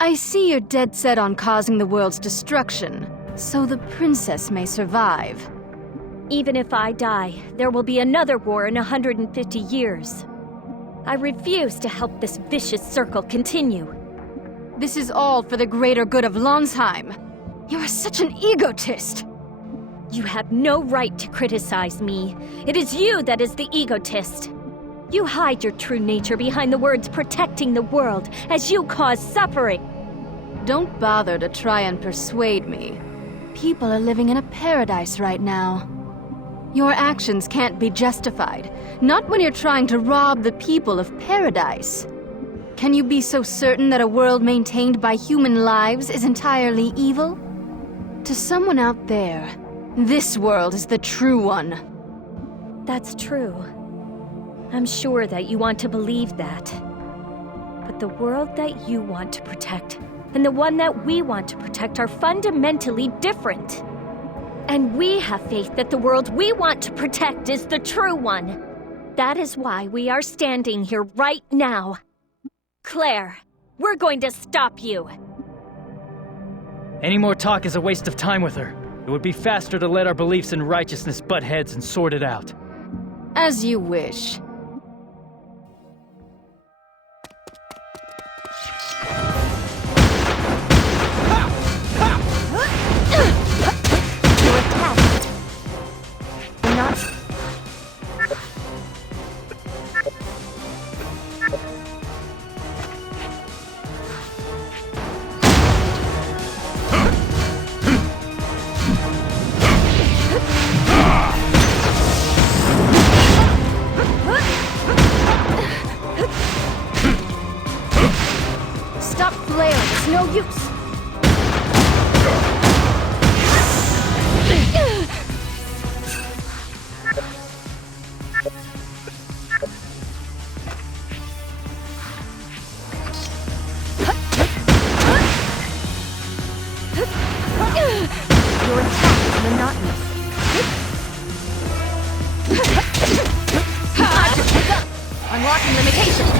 I see you're dead set on causing the world's destruction, so the princess may survive. Even if I die, there will be another war in 150 years. I refuse to help this vicious circle continue. This is all for the greater good of Lanzheim. You are such an egotist! You have no right to criticize me. It is you that is the egotist. You hide your true nature behind the words protecting the world as you cause suffering. Don't bother to try and persuade me. People are living in a paradise right now. Your actions can't be justified, not when you're trying to rob the people of paradise. Can you be so certain that a world maintained by human lives is entirely evil? To someone out there, this world is the true one. That's true. I'm sure that you want to believe that. But the world that you want to protect and the one that we want to protect are fundamentally different. And we have faith that the world we want to protect is the true one. That is why we are standing here right now. Claire, we're going to stop you. Any more talk is a waste of time with her. It would be faster to let our beliefs in righteousness butt heads and sort it out. As you wish. Stop flailing, it's no use! Your attack is monotonous. Unlocking limitations!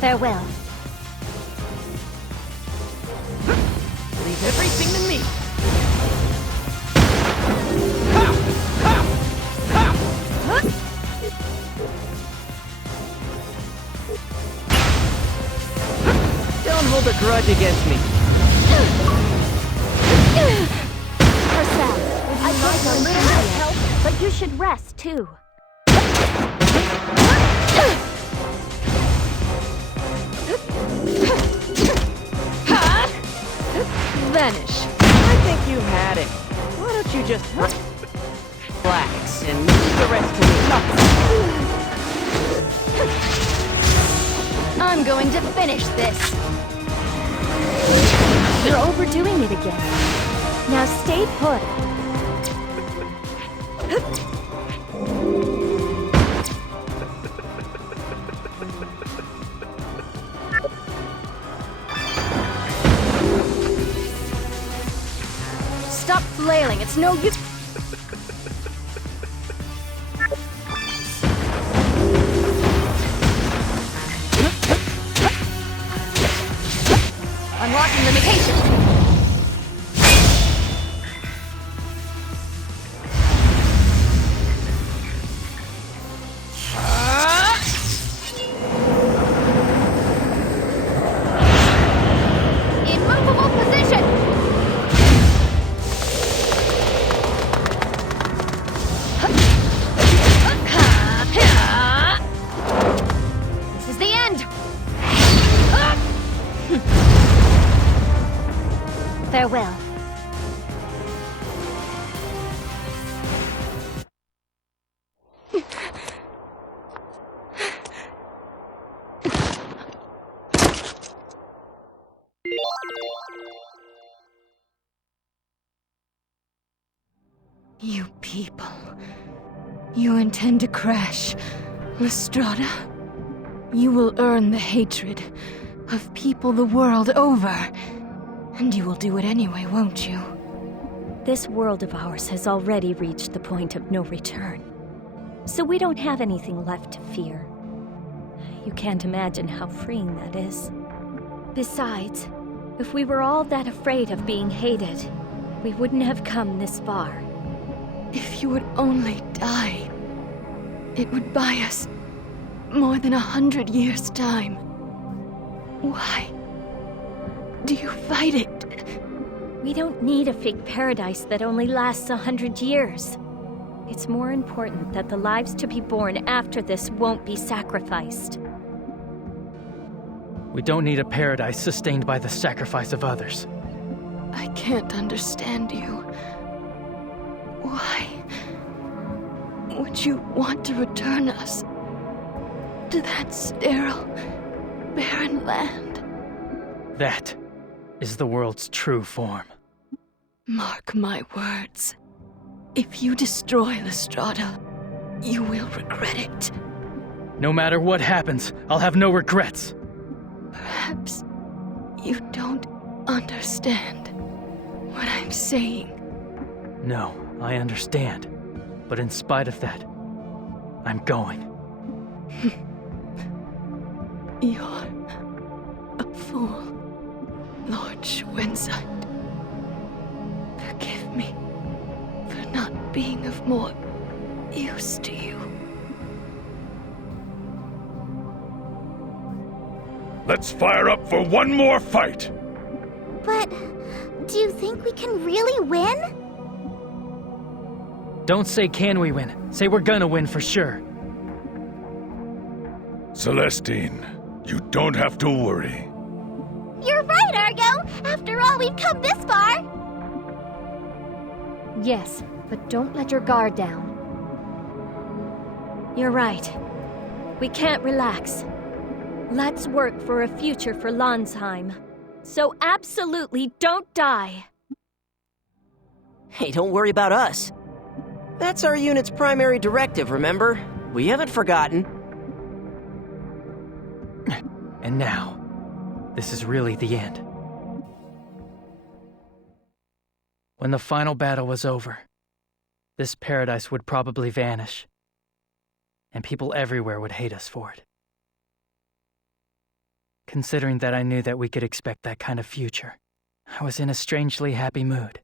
Farewell. Leave everything to me. Don't hold a grudge against me. Herself, I'd like a little help, but you should rest too. Vanish. I think you had it. Why don't you just relax and leave the rest to me? I'm going to finish this. You're overdoing it again. Now stay put. Stop flailing, it's no use. Unlocking limitations. Immovable position. Farewell. You people. You intend to crash La-Strada? You will earn the hatred of people the world over. And you will do it anyway, won't you? This world of ours has already reached the point of no return. So we don't have anything left to fear. You can't imagine how freeing that is. Besides, if we were all that afraid of being hated, we wouldn't have come this far. If you would only die, it would buy us more than 100 years' time. Why do you fight it? We don't need a fake paradise that only lasts 100 years. It's more important that the lives to be born after this won't be sacrificed. We don't need a paradise sustained by the sacrifice of others. I can't understand you. Why would you want to return us to that sterile, barren land? That is the world's true form. Mark my words. If you destroy La-Strada, you will regret it. No matter what happens, I'll have no regrets. Perhaps you don't understand what I'm saying. No, I understand. But in spite of that, I'm going. You're a fool, Lord Schuenzeit. Forgive me for not being of more use to you. Let's fire up for one more fight! But do you think we can really win? Don't say can we win. Say we're gonna win for sure. Celestine, you don't have to worry. You're right, Argo! After all, we've come this far! Yes, but don't let your guard down. You're right. We can't relax. Let's work for a future for Lanzheim. So absolutely don't die. Hey, don't worry about us. That's our unit's primary directive, remember? We haven't forgotten. And now, this is really the end. When the final battle was over, this paradise would probably vanish, and people everywhere would hate us for it. Considering that I knew that we could expect that kind of future, I was in a strangely happy mood.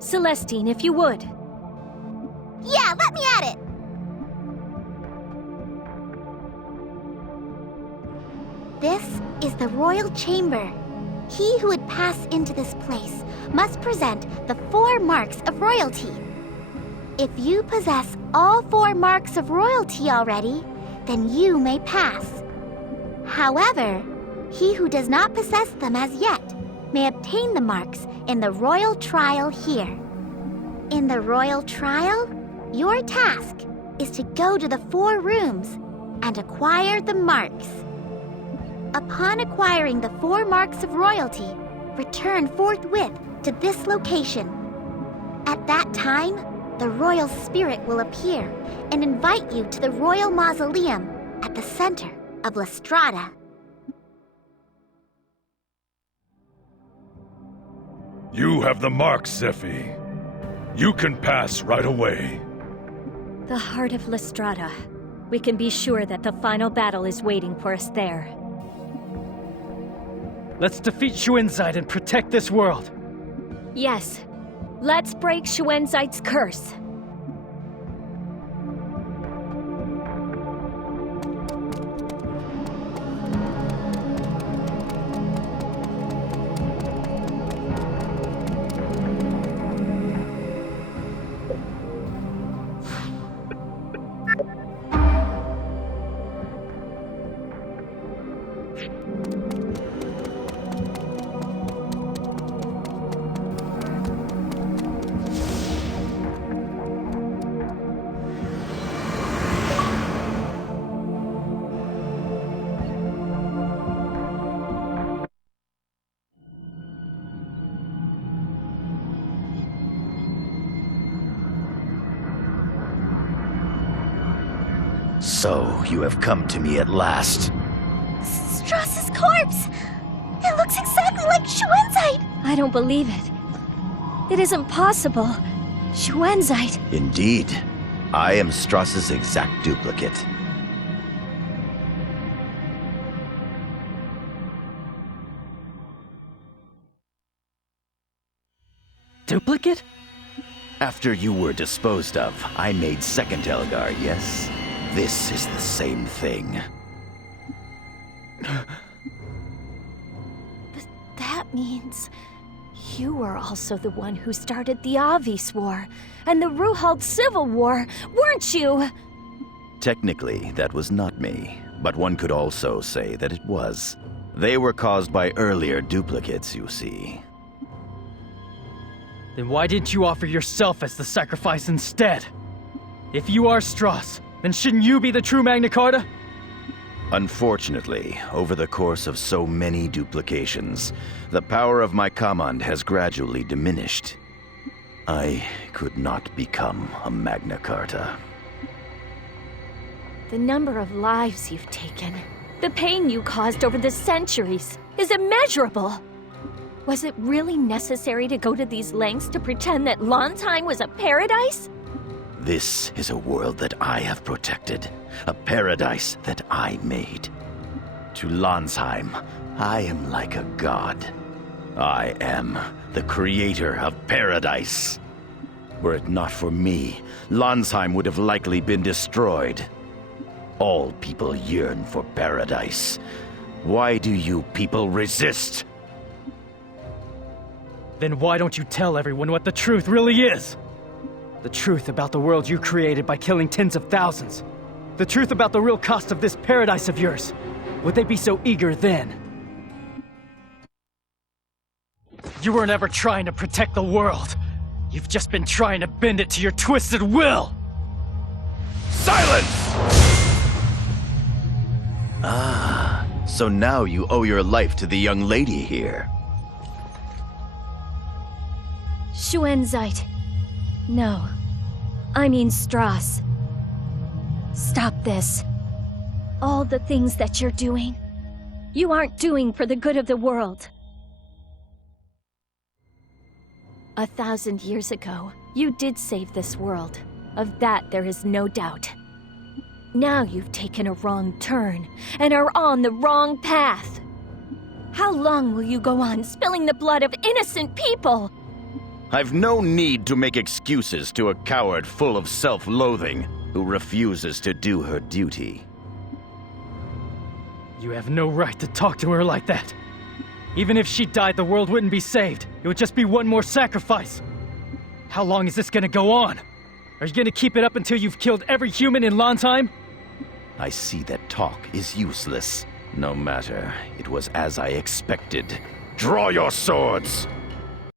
Celestine, if you would. Yeah, let me at it! This is the royal chamber. He who would pass into this place must present the 4 marks of royalty. If you possess all 4 marks of royalty already, then you may pass. However, he who does not possess them as yet may obtain the marks in the royal trial here. In the royal trial, your task is to go to the 4 rooms and acquire the marks. Upon acquiring the 4 marks of royalty, return forthwith to this location. At that time, the royal spirit will appear and invite you to the royal mausoleum at the center of La-Strada. You have the marks, Zephie. You can pass right away. The heart of La-Strada. We can be sure that the final battle is waiting for us there. Let's defeat Schuenzeit and protect this world. Yes. Let's break Schuenzeit's curse. So, you have come to me at last. Strauss's corpse! It looks exactly like Schuenzeit! I don't believe it. It isn't possible. Schuenzeit. Indeed. I am Strauss's exact duplicate. Duplicate? After you were disposed of, I made second Elgar, yes? This is the same thing. But that means you were also the one who started the Avis War and the Rzephillda Civil War, weren't you? Technically, that was not me, but one could also say that it was. They were caused by earlier duplicates, you see. Then why didn't you offer yourself as the sacrifice instead? If you are Strauss, then shouldn't you be the true Magna Carta? Unfortunately, over the course of so many duplications, the power of my command has gradually diminished. I could not become a Magna Carta. The number of lives you've taken, the pain you caused over the centuries, is immeasurable. Was it really necessary to go to these lengths to pretend that Lanzheim was a paradise? This is a world that I have protected, a paradise that I made. To Lanzheim, I am like a god. I am the creator of paradise. Were it not for me, Lanzheim would have likely been destroyed. All people yearn for paradise. Why do you people resist? Then why don't you tell everyone what the truth really is? The truth about the world you created by killing tens of thousands. The truth about the real cost of this paradise of yours. Would they be so eager then? You weren't ever trying to protect the world. You've just been trying to bend it to your twisted will! Silence! Ah, so now you owe your life to the young lady here. Schuenzeit. No. I mean Strauss. Stop this. All the things that you're doing, you aren't doing for the good of the world. 1,000 years ago, you did save this world. Of that, there is no doubt. Now you've taken a wrong turn, and are on the wrong path. How long will you go on spilling the blood of innocent people? I've no need to make excuses to a coward full of self-loathing who refuses to do her duty. You have no right to talk to her like that. Even if she died, the world wouldn't be saved. It would just be one more sacrifice. How long is this gonna go on? Are you gonna keep it up until you've killed every human in Lanzheim? I see that talk is useless. No matter, it was as I expected. Draw your swords!